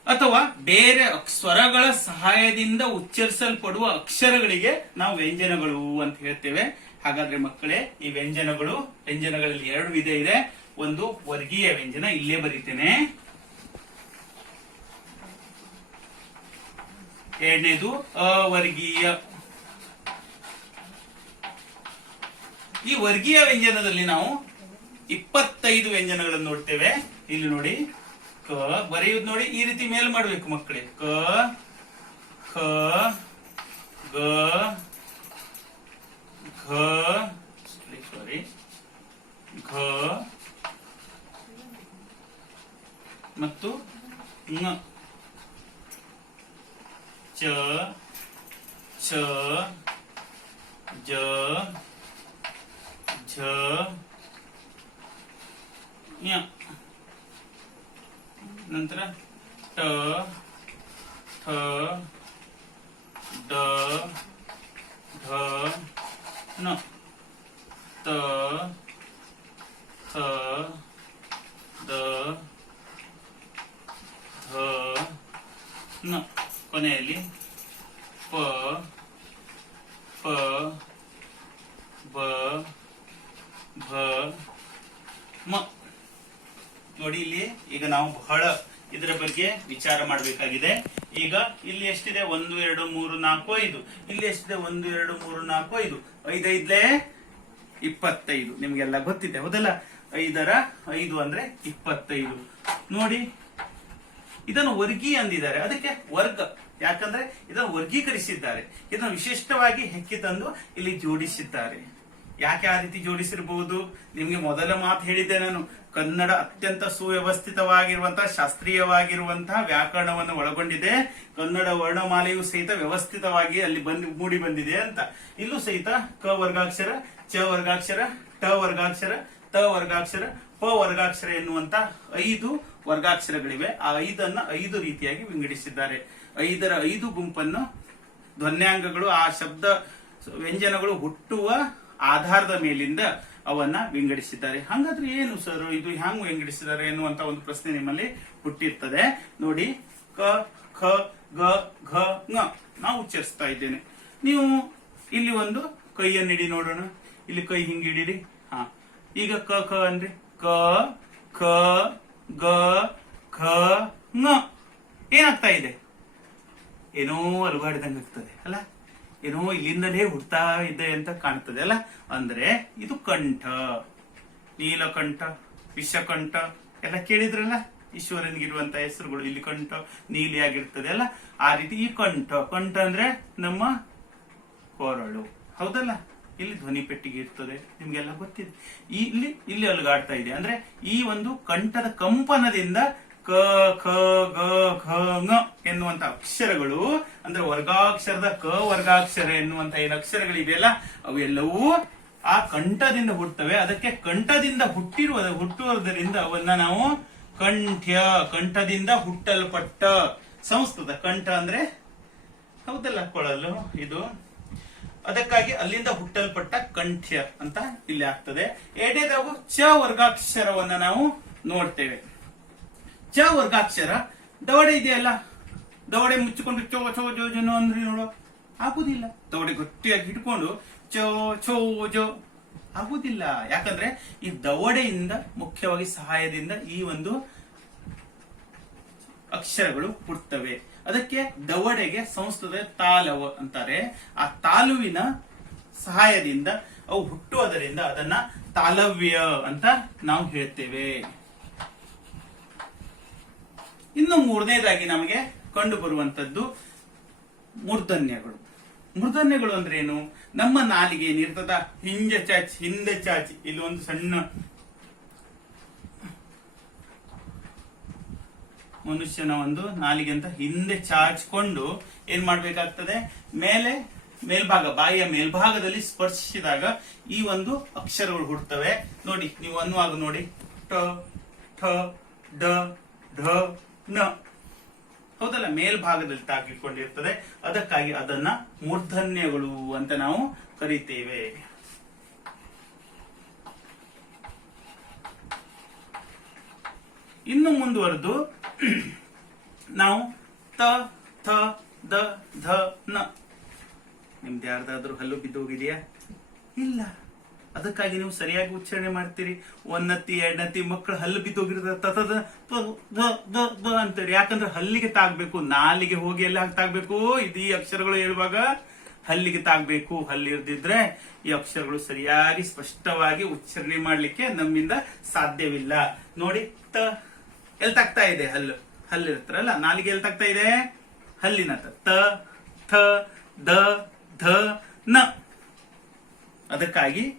ಅಥವಾ ಬೇರೆ ಸ್ವರಗಳ ಸಹಾಯದಿಂದ ಉಚ್ಚರಿಸಲ್ಪಡುವ ಅಕ್ಷರಗಳಿಗೆ ನಾವು ವ್ಯಂಜನಗಳು ಅಂತ ಹೇಳ್ತೇವೆ. ಹಾಗಾದ್ರೆ ಮಕ್ಕಳೇ, ಈ ವ್ಯಂಜನಗಳು, ವ್ಯಂಜನಗಳಲ್ಲಿ ಎರಡು ವಿಧ ಇದೆ. ಒಂದು ವರ್ಗೀಯ ವ್ಯಂಜನ ಇಲ್ಲೇ ಬರೀತೇನೆ. ಎರಡನೇದು ಅವರ್ಗೀಯ. ಈ ವರ್ಗೀಯ ವ್ಯಂಜನದಲ್ಲಿ ನಾವು ಇಪ್ಪತ್ತೈದು ವ್ಯಂಜನಗಳನ್ನು ನೋಡ್ತೇವೆ. ಇಲ್ಲಿ ನೋಡಿ, ಕ ಬರೆಯುವುದು ನೋಡಿ, ಈ ರೀತಿ ಮೇಲ್ ಮಾಡಬೇಕು ಮಕ್ಕಳೇ. ಕ, ಖ, ಗ, ಘ ಸಾರಿ ಘ ಮತ್ತು ङ ಚ ಛ ಜ ಝ ಞ ನಂತರ ಟ ಠ ಡ ಢ ನ ತ ಥ ದ ಧ ನ, ಕೊನೆಯಲ್ಲಿ ಪ ಪ, ಬ, ಭ, ಮ. ನೋಡಿ ಇಲ್ಲಿ ಈಗ ನಾವು ಬಹಳ ಇದರ ಬಗ್ಗೆ ವಿಚಾರ ಮಾಡಬೇಕಾಗಿದೆ. ಈಗ ಇಲ್ಲಿ ಎಷ್ಟಿದೆ? ಒಂದು, ಎರಡು, ಮೂರು, ನಾಲ್ಕು, ಐದು. ಇಲ್ಲಿ ಎಷ್ಟಿದೆ? ಒಂದು, ಎರಡು, ಮೂರು, ನಾಲ್ಕು, ಐದು. ಐದೈದ್ಲೇ ಇಪ್ಪತ್ತೈದು. ನಿಮ್ಗೆಲ್ಲ ಗೊತ್ತಿದೆ ಹೌದಲ್ಲ? ಐದರ ಐದು ಅಂದ್ರೆ ಇಪ್ಪತ್ತೈದು. ನೋಡಿ ಇದನ್ನು ವರ್ಗೀಯ ಅಂದಿದ್ದಾರೆ. ಅದಕ್ಕೆ ವರ್ಗ. ಯಾಕಂದ್ರೆ ಇದನ್ನು ವರ್ಗೀಕರಿಸಿದ್ದಾರೆ. ಇದನ್ನು ವಿಶಿಷ್ಟವಾಗಿ ಹೆಕ್ಕಿ ತಂದು ಇಲ್ಲಿ ಜೋಡಿಸಿದ್ದಾರೆ. ಯಾಕೆ ಆ ರೀತಿ ಜೋಡಿಸಿರಬಹುದು? ನಿಮಗೆ ಮೊದಲ ಮಾತು ಹೇಳಿದ್ದೆ ನಾನು. ಕನ್ನಡ ಅತ್ಯಂತ ಸುವ್ಯವಸ್ಥಿತವಾಗಿರುವಂತಹ, ಶಾಸ್ತ್ರೀಯವಾಗಿರುವಂತಹ ವ್ಯಾಕರಣವನ್ನು ಒಳಗೊಂಡಿದೆ. ಕನ್ನಡ ವರ್ಣಮಾಲೆಯು ಸಹಿತ ವ್ಯವಸ್ಥಿತವಾಗಿ ಅಲ್ಲಿ ಬಂದು ಮೂಡಿ ಬಂದಿದೆ ಅಂತ. ಇಲ್ಲೂ ಸಹಿತ ಕ ವರ್ಗಾಕ್ಷರ, ಚ ವರ್ಗಾಕ್ಷರ, ಟ ವರ್ಗಾಕ್ಷರ, ತ ವರ್ಗಾಕ್ಷರ ಪ ವರ್ಗಾಕ್ಷರ ಎನ್ನುವಂತ ಐದು ವರ್ಗಾಕ್ಷರಗಳಿವೆ. ಆ ಐದನ್ನ ಐದು ರೀತಿಯಾಗಿ ವಿಂಗಡಿಸಿದ್ದಾರೆ. ಐದರ ಐದು ಗುಂಪನ್ನು ಧ್ವನ್ಯಾಂಗಗಳು, ಆ ಶಬ್ದ ವ್ಯಂಜನಗಳು ಹುಟ್ಟುವ ಆಧಾರದ ಮೇಲಿಂದ ಅವನ್ನ ವಿಂಗಡಿಸಿದ್ದಾರೆ. ಹಾಗಾದ್ರೆ ಏನು ಸರ್? ಇದು ಹ್ಯಾಂಗ್ ವಿಂಗಡಿಸಿದ್ದಾರೆ ಎನ್ನುವಂತ ಒಂದು ಪ್ರಶ್ನೆ ನಿಮ್ಮಲ್ಲಿ ಹುಟ್ಟಿರ್ತದೆ. ನೋಡಿ, ಕ, ಖ, ಗ, ಘ ङ ನಾವು ಉಚ್ಚರಿಸ್ತಾ ಇದ್ದೇನೆ. ನೀವು ಇಲ್ಲಿ ಒಂದು ಕೈಯನ್ನಿಡಿ ನೋಡೋಣ. ಇಲ್ಲಿ ಕೈ ಹಿಂಗಿಡಿರಿ. ಹಾ. ಈಗ ಕ ಖ ಅಂದ್ರೆ? ಕ ಖ ಗ ಖ ನ. ಏನಾಗ್ತಾ ಇದೆ? ಏನೋ ಅಲುಗಾಡಿದಂಗೆ ಆಗ್ತದೆ, ಅಲ್ಲ? ಏನೋ ಇಲ್ಲಿಂದಲೇ ಹುಡ್ತಾ ಇದೆ ಅಂತ ಕಾಣ್ತದೆ, ಅಲ್ಲ? ಅಂದ್ರೆ ಇದು ಕಂಠ, ನೀಲಕಂಠ, ವಿಷಕಂಠ, ಎಲ್ಲ ಕೇಳಿದ್ರಲ್ಲ? ಈಶ್ವರನಿಗಿರುವಂತ ಹೆಸರುಗಳು ಇಲ್ಲಿ ಕಂಠ, ನೀಲಿಯಾಗಿರ್ತದೆ, ಅಲ್ಲ? ಆ ರೀತಿ ಈ ಕಂಠ ಕಂಠ ಅಂದ್ರೆ ನಮ್ಮ ಕೊರಳು, ಹೌದಲ್ಲ? ಇಲ್ಲಿ ಧ್ವನಿ ಪೆಟ್ಟಿಗೆ ಇರ್ತದೆ, ನಿಮ್ಗೆಲ್ಲ ಗೊತ್ತಿದೆ. ಇಲ್ಲಿ ಇಲ್ಲಿ ಅಲುಗಾಡ್ತಾ ಇದೆ. ಅಂದ್ರೆ ಈ ಒಂದು ಕಂಠದ ಕಂಪನದಿಂದ ಕ, ಖ ಗ ಘ ಎನ್ನುವಂತ ಅಕ್ಷರಗಳು, ಅಂದ್ರೆ ವರ್ಗಾಕ್ಷರದ ಕ, ವರ್ಗಾಕ್ಷರ ಎನ್ನುವಂತ ಏನು ಅಕ್ಷರಗಳಿವೆಯಲ್ಲ ಅವೆಲ್ಲವೂ ಆ ಕಂಠದಿಂದ ಹುಟ್ಟುತ್ತವೆ. ಅದಕ್ಕೆ ಕಂಠದಿಂದ ಹುಟ್ಟಿರುವ, ಹುಟ್ಟುವುದರಿಂದ ಅವನ್ನ ನಾವು ಕಂಠ್ಯ, ಕಂಠದಿಂದ ಹುಟ್ಟಲ್ಪಟ್ಟ ಸಂಸ್ಕೃತ. ಕಂಠ ಅಂದ್ರೆ ಹೌದಲ್ಲ, ಕೊಳಲು, ಇದು ಅದಕ್ಕಾಗಿ ಅಲ್ಲಿಂದ ಹುಟ್ಟಲ್ಪಟ್ಟ ಕಂಠ್ಯ ಅಂತ ಇಲ್ಲಿ ಆಗ್ತದೆ. ಎರಡನೇದಾಗು ಚ ವರ್ಗಾಕ್ಷರವನ್ನ ನಾವು ನೋಡ್ತೇವೆ. ಚ ವರ್ಗಾಕ್ಷರ, ದವಡೆ ಇದೆಯಲ್ಲ? ದವಡೆ ಮುಚ್ಚಿಕೊಂಡು ಚೋ ಚೋ, ಜೋ ಜೋ ಅಂದ್ರೆ ನೋಡು. ಆಗುದಿಲ್ಲ. ದವಡೆ ಗಟ್ಟಿಯಾಗಿ ಹಿಡ್ಕೊಂಡು ಚೋ ಚೋ, ಜೋ. ಆಗುದಿಲ್ಲ. ಯಾಕಂದ್ರೆ ಈ ದವಡೆಯಿಂದ ಮುಖ್ಯವಾಗಿ ಸಹಾಯದಿಂದ ಈ ಒಂದು ಅಕ್ಷರಗಳು ಹುಟ್ಟುತ್ತವೆ ಅದಕ್ಕೆ ದವಡೆಗೆ ಸಂಸ್ಕೃತ ತಾಲವ ಅಂತಾರೆ. ಆ ತಾಲುವಿನ ಸಹಾಯದಿಂದ, ಅವು ಹುಟ್ಟುವುದರಿಂದ ಅದನ್ನ ತಾಲವ್ಯ ಅಂತ ನಾವು ಹೇಳ್ತೇವೆ. ಇನ್ನು ಮೂರನೇದಾಗಿ ನಮಗೆ ಕಂಡು ಬರುವಂತದ್ದು ಮೂರ್ಧನ್ಯಗಳು ಅಂದ್ರೆ ಏನು? ನಮ್ಮ ನಾಲಿಗೆ ಏನಿರ್ತದ ಹಿಂಜ ಚಾಚ್, ಹಿಂದೆ ಚಾಚಿ, ಇಲ್ಲಿ ಒಂದು ಸಣ್ಣ ಮನುಷ್ಯನ ಒಂದು ನಾಲಿಗೆ ಅಂತ ಹಿಂದೆ ಚಾಚಿಕೊಂಡು ಏನ್ ಮಾಡ್ಬೇಕಾಗ್ತದೆ? ಮೇಲೆ, ಮೇಲ್ಭಾಗ, ಬಾಯಿಯ ಮೇಲ್ಭಾಗದಲ್ಲಿ ಸ್ಪರ್ಶಿಸಿದಾಗ ಈ ಒಂದು ಅಕ್ಷರಗಳು ಹುಡ್ತವೆ ನೋಡಿ, ನೀವು ಅನ್ನುವಾಗ ನೋಡಿ. ಟ ಠ ಡ ಢ ನ ಹೌದಲ್ಲ? ಮೇಲ್ಭಾಗದಲ್ಲಿ ತಾಕಿಕೊಂಡಿರ್ತದೆ. ಅದಕ್ಕಾಗಿ ಅದನ್ನ ಮೂರ್ಧನ್ಯಗಳು ಅಂತ ನಾವು ಕರಿತೇವೆ. ಇನ್ನು ಮುಂದುವರೆದು ನಾವು ತ ಥ ದ ಧ ನ. ನಿಮ್ದು ಯಾರ್ದಾದ್ರೂ ಹಲ್ಲು ಬಿದ್ದು ಹೋಗಿದೆಯಾ? ಇಲ್ಲ. ಅದಕ್ಕಾಗಿ ನೀವು ಸರಿಯಾಗಿ ಉಚ್ಚಾರಣೆ ಮಾಡ್ತೀರಿ. ಒಂದತ್ತಿ ಎರಡನತ್ತಿ ಮಕ್ಕಳು ಹಲ್ಲು ಬಿದ್ದು ಹೋಗಿರ್ತದೆ ತತದ ಪ, ದ, ಅಂತೀರಿ. ಯಾಕಂದ್ರೆ ಹಲ್ಲಿಗೆ ತಾಗ್ಬೇಕು ನಾಲಿಗೆ ಹೋಗಿ ಎಲ್ಲ ತಾಗ್ಬೇಕು. ಇದು ಈ ಅಕ್ಷರಗಳು ಹೇಳುವಾಗ ಹಲ್ಲಿಗೆ ತಾಗ್ಬೇಕು. ಹಲ್ಲಿ ಇರ್ದಿದ್ರೆ ಈ ಅಕ್ಷರಗಳು ಸರಿಯಾಗಿ ಸ್ಪಷ್ಟವಾಗಿ ಉಚ್ಚಾರಣೆ ಮಾಡ್ಲಿಕ್ಕೆ ನಮ್ಮಿಂದ ಸಾಧ್ಯವಿಲ್ಲ. ನೋಡಿ ತ ಎಲ್ಲಿ ತಗ್ತಾ ಇದೆ? ಹಲ್ಲು ಹಲ್ಲು ಇರ್ತಾರಲ್ಲ ನಾಲಿಗೆ ಎಲ್ಲಿ ತಗ್ತಾ ಇದೆ? ಹಲ್ಲಿನ. ತ ಥ, ದ, ಧ, ನ. ಅದಕ್ಕಾಗಿ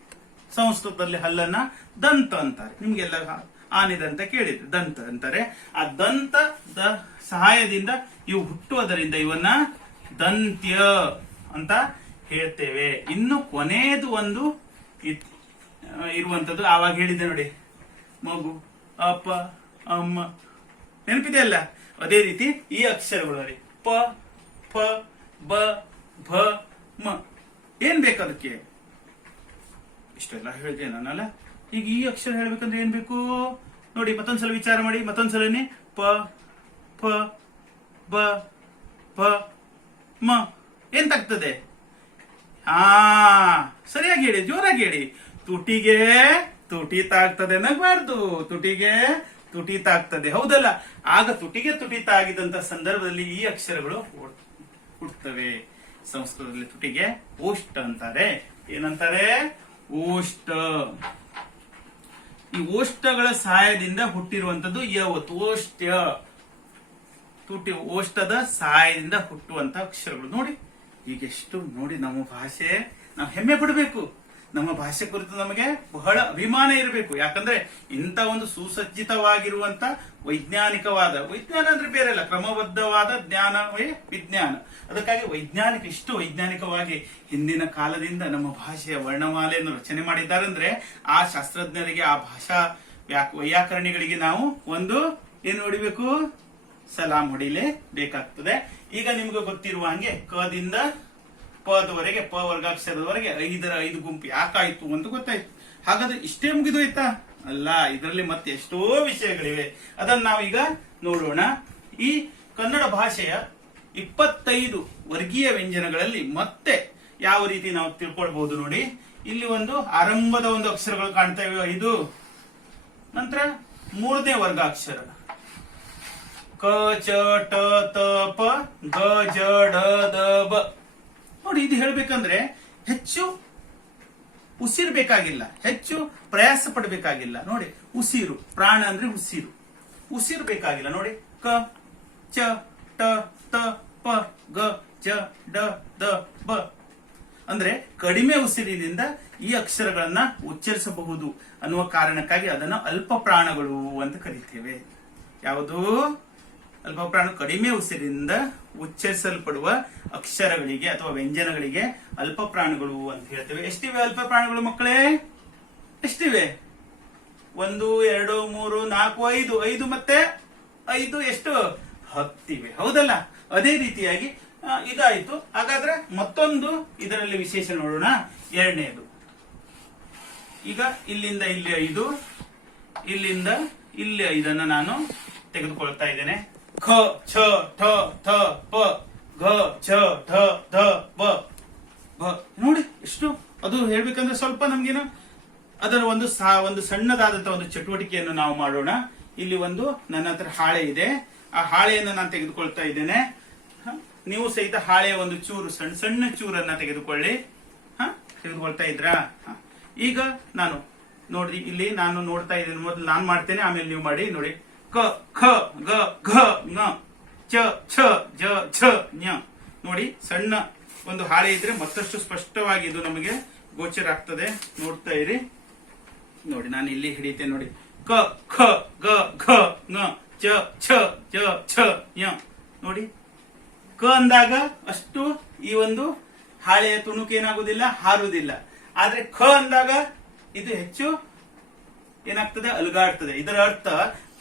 ಸಂಸ್ಕೃತದಲ್ಲಿ ಹಲ್ಲನ್ನ ದಂತ ಅಂತಾರೆ. ನಿಮ್ಗೆಲ್ಲ ಆನಿದಂತ ಕೇಳಿದ್ರು ದಂತ ಅಂತಾರೆ. ಆ ದಂತದ ಸಹಾಯದಿಂದ ಇವು ಹುಟ್ಟುವುದರಿಂದ ಇವನ್ನ ದಂತ್ಯ ಅಂತ ಹೇಳ್ತೇವೆ. ಇನ್ನು ಕೊನೆಯದು ಒಂದು ಇರುವಂತದ್ದು. ಆವಾಗ ಹೇಳಿದೆ ನೋಡಿ. ಮಗು ಅಪ್ಪ ಅಮ್ಮ. ನೆನಪಿದೆ ಅಲ್ಲ? ಅದೇ ರೀತಿ ಈ ಅಕ್ಷರಗಳು ರೀ ಪ ಫ ಬ, ಭ, ಮ. ಏನ್ ಬೇಕು ಅದಕ್ಕೆ? ಇಷ್ಟೆಲ್ಲ ಹೇಳಿದೆ ನಾನಲ್ಲ. ಈಗ ಈ ಅಕ್ಷರ ಹೇಳ್ಬೇಕಂದ್ರೆ ಏನ್ ಬೇಕು? ನೋಡಿ, ಮತ್ತೊಂದ್ಸಲ ವಿಚಾರ ಮಾಡಿ, ಮತ್ತೊಂದ್ಸಲನೇ ಪ ಫ ಬ, ಭ, ಮ. ಎಂತಾಗ್ತದೆ? ಆ, ಸರಿಯಾಗಿ ಹೇಳಿ, ಜೋರಾಗಿ ಹೇಳಿ. ತುಟಿಗೆ ತುಟಿ ತಾಗ್ತದೆ ನಗಬಾರ್ದು. ತುಟಿಗೆ ತುಟಿ ಆಗ್ತದೆ ಹೌದಲ್ಲ? ಆಗ ತುಟಿಗೆ ತುಟಿತ ಆಗಿದಂತ ಸಂದರ್ಭದಲ್ಲಿ ಈ ಅಕ್ಷರಗಳು ಹುಟ್- ಹುಟ್ಟುತ್ತವೆ ಸಂಸ್ಕೃತದಲ್ಲಿ ತುಟಿಗೆ ಓಷ್ಟ ಅಂತಾರೆ. ಏನಂತಾರೆ? ಓಷ್ಟ ಈ ಓಷ್ಟಗಳ ಸಹಾಯದಿಂದ ಹುಟ್ಟಿರುವಂತದ್ದು ಯಾವತ್ತು? ಓಷ್ಟ್ಯ ತುಟಿ ಓಷ್ಟದ ಸಹಾಯದಿಂದ ಹುಟ್ಟುವಂತ ಅಕ್ಷರಗಳು. ನೋಡಿ, ಈಗೆಷ್ಟು ನೋಡಿ ನಮ್ಮ ಭಾಷೆ. ನಾವು ಹೆಮ್ಮೆ ಪಡಬೇಕು. ನಮ್ಮ ಭಾಷೆ ಕುರಿತು ನಮಗೆ ಬಹಳ ಅಭಿಮಾನ ಇರಬೇಕು. ಯಾಕಂದ್ರೆ ಇಂಥ ಒಂದು ಸುಸಜ್ಜಿತವಾಗಿರುವಂತ ವೈಜ್ಞಾನಿಕವಾದ, ವಿಜ್ಞಾನ ಅಂದ್ರೆ ಬೇರೆ ಅಲ್ಲ ಕ್ರಮಬದ್ಧವಾದ ಜ್ಞಾನವೇ ವಿಜ್ಞಾನ. ಅದಕ್ಕಾಗಿ ವೈಜ್ಞಾನಿಕ, ಇಷ್ಟು ವೈಜ್ಞಾನಿಕವಾಗಿ ಹಿಂದಿನ ಕಾಲದಿಂದ ನಮ್ಮ ಭಾಷೆಯ ವರ್ಣಮಾಲೆಯನ್ನು ರಚನೆ ಮಾಡಿದ್ದಾರೆ ಅಂದ್ರೆ ಆ ಶಾಸ್ತ್ರಜ್ಞರಿಗೆ, ಆ ಭಾಷಾ ವ್ಯಾಕ್, ವೈಯಾಕರಣಿಗಳಿಗೆ ನಾವು ಒಂದು ಏನು ಹೊಡಿಬೇಕು? ಸಲಾಂ ಹೊಡಿಲೇ ಬೇಕಾಗ್ತದೆ ಈಗ ನಿಮ್ಗೆ ಗೊತ್ತಿರುವ ಹಂಗೆ ಕದಿಂದ ಪದವರೆಗೆ, ಪ ವರ್ಗಾಕ್ಷರದವರೆಗೆ ಐದರ ಐದು ಗುಂಪು ಯಾಕಾಯ್ತು ಅಂತ ಗೊತ್ತಾಯ್ತು. ಹಾಗಾದ್ರೆ ಇಷ್ಟೇ ಮುಗಿದೋಯ್ತಾ? ಅಲ್ಲ, ಇದರಲ್ಲಿ ಮತ್ತೆ ಎಷ್ಟೋ ವಿಷಯಗಳಿವೆ. ಅದನ್ನ ನಾವೀಗ ನೋಡೋಣ. ಈ ಕನ್ನಡ ಭಾಷೆಯ ಇಪ್ಪತ್ತೈದು ವರ್ಗೀಯ ವ್ಯಂಜನಗಳಲ್ಲಿ ಮತ್ತೆ ಯಾವ ರೀತಿ ನಾವು ತಿಳ್ಕೊಳ್ಬಹುದು ನೋಡಿ. ಇಲ್ಲಿ ಒಂದು ಆರಂಭದ ಒಂದು ಅಕ್ಷರಗಳು ಕಾಣ್ತಾ ಇವೆ. ಐದು ನಂತರ ಮೂರನೇ ವರ್ಗಾಕ್ಷರ. ಕ, ಚ, ಟ, ತ, ಪ, ಗ, ಜ, ಡ, ದ, ಬ. ನೋಡಿ ಇದು ಹೇಳಬೇಕಂದ್ರೆ ಹೆಚ್ಚು ಉಸಿರು ಬೇಕಾಗಿಲ್ಲ ಹೆಚ್ಚು ಪ್ರಯಾಸ ಪಡಬೇಕಾಗಿಲ್ಲ. ನೋಡಿ, ಉಸಿರು, ಪ್ರಾಣ ಅಂದ್ರೆ ಉಸಿರು. ಉಸಿರು ಬೇಕಾಗಿಲ್ಲ, ನೋಡಿ. ಕ, ಚ, ಟ, ತ, ಪ, ಗ, ಜ, ಡ, ದ, ಬ. ಅಂದ್ರೆ ಕಡಿಮೆ ಉಸಿರಿನಿಂದ ಈ ಅಕ್ಷರಗಳನ್ನ ಉಚ್ಚರಿಸಬಹುದು ಅನ್ನುವ ಕಾರಣಕ್ಕಾಗಿ ಅದನ್ನು ಅಲ್ಪ ಪ್ರಾಣಗಳು ಅಂತ ಕರಿತೇವೆ. ಯಾವುದು? ಅಲ್ಪ ಪ್ರಾಣ ಕಡಿಮೆ ಉಸಿರಿನಿಂದ ಉಚ್ಚರಿಸಲ್ಪಡುವ ಅಕ್ಷರಗಳಿಗೆ ಅಥವಾ ವ್ಯಂಜನಗಳಿಗೆ ಅಲ್ಪ ಪ್ರಾಣಗಳು ಅಂತ ಹೇಳ್ತೇವೆ. ಎಷ್ಟಿವೆ ಅಲ್ಪ ಪ್ರಾಣಗಳು ಮಕ್ಕಳೇ? ಎಷ್ಟಿವೆ? ಒಂದು, ಎರಡು, ಮೂರು, ನಾಲ್ಕು, ಐದು. ಐದು ಮತ್ತೆ ಐದು ಎಷ್ಟು? ಹತ್ತಿವೆ. ಹೌದಲ್ಲ? ಅದೇ ರೀತಿಯಾಗಿ ಇದಾಯ್ತು. ಹಾಗಾದ್ರೆ ಮತ್ತೊಂದು ಇದರಲ್ಲಿ ವಿಶೇಷ ನೋಡೋಣ. ಎರಡನೇದು. ಈಗ ಇಲ್ಲಿಂದ ಇಲ್ಲಿ ಐದು, ಇಲ್ಲಿಂದ ಇಲ್ಲಿ ಐದನ್ನು ನಾನು ತೆಗೆದುಕೊಳ್ತಾ ಇದ್ದೇನೆ. ಖ ಛ ಠ ಥ ಪ ಘ ಛ ಠ ಧ ಬ ಬ ನೋಡಿ ಎಷ್ಟು ಅದು ಹೇಳ್ಬೇಕಂದ್ರೆ ಸ್ವಲ್ಪ ನಮ್ಗೇನು ಅದರ ಒಂದು ಒಂದು ಸಣ್ಣದಾದಂತ ಒಂದು ಚಟುವಟಿಕೆಯನ್ನು ನಾವು ಮಾಡೋಣ. ಇಲ್ಲಿ ಒಂದು ನನ್ನ ಹತ್ರ ಹಾಳೆ ಇದೆ. ಆ ಹಾಳೆಯನ್ನು ನಾನು ತೆಗೆದುಕೊಳ್ತಾ ಇದ್ದೇನೆ? ನೀವು ಸಹಿತ ಹಾಳೆಯ ಒಂದು ಚೂರು ಸಣ್ಣ ಸಣ್ಣ ಚೂರನ್ನ ತೆಗೆದುಕೊಳ್ಳಿ. ಹ? ತೆಗೆದುಕೊಳ್ತಾ ಇದ್ರಾ. ಈಗ ನಾನು ನೋಡಿ ಇಲ್ಲಿ ನಾನು ನೋಡ್ತಾ ಇದ್ದೇನೆ. ಮೊದಲು ನಾನು ಮಾಡ್ತೇನೆ, ಆಮೇಲೆ ನೀವು ಮಾಡಿ. ನೋಡಿ. ಕ ಖ ಗ ಘ, ನ, ಚ, ಛ, ಜ, ಛ ಞ ನೋಡಿ, ಸಣ್ಣ ಒಂದು ಹಾಳೆ ಇದ್ರೆ ಮತ್ತಷ್ಟು ಸ್ಪಷ್ಟವಾಗಿ ಇದು ನಮಗೆ ಗೋಚರ ಆಗ್ತದೆ. ನೋಡ್ತಾ ಇರಿ. ನೋಡಿ, ನಾನು ಇಲ್ಲಿ ಹಿಡಿತೆ ನೋಡಿ. ಕ, ಖ, ಗ, ಘ, ನ, ಚ, ಛ, ಜ, ಛ ಞ ನೋಡಿ, ಕ ಅಂದಾಗ ಅಷ್ಟು ಈ ಒಂದು ಹಾಳೆಯ ತುಣುಕು ಏನಾಗುವುದಿಲ್ಲ, ಹಾರುವುದಿಲ್ಲ. ಆದ್ರೆ ಖ ಅಂದಾಗ ಇದು ಹೆಚ್ಚು ಏನಾಗ್ತದೆ? ಅಲುಗಾಡ್ತದೆ. ಇದರ ಅರ್ಥ